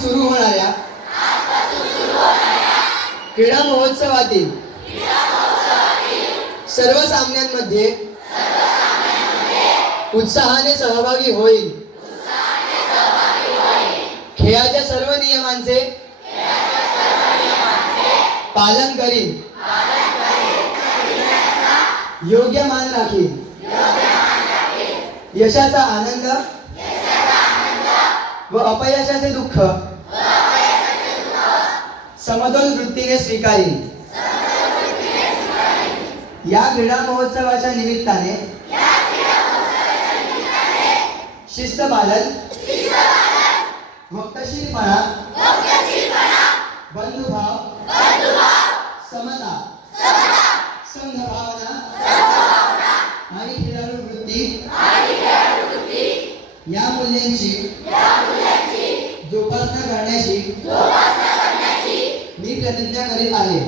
सुरू होणाऱ्या क्रीडा महोत्सवातील सर्व सामन्यांमध्ये उत्साहाने सहभागी होईल. खेळाच्या सर्व नियमांचे पालन करीन. योग्य मान राखीन. यशाचा आनंद व अपयशाचे दुःख समतोल वृत्तीने स्वीकारीन. या क्रीडा महोत्सवाच्या निमित्ताने शिस्त पालन, वक्तशीरपणा, बंधुभाव, समता, संघभावना आणि खेळाडू वृत्ती या मूल्यांची जोपासना करण्याची मी प्रतिज्ञा करीत आहे.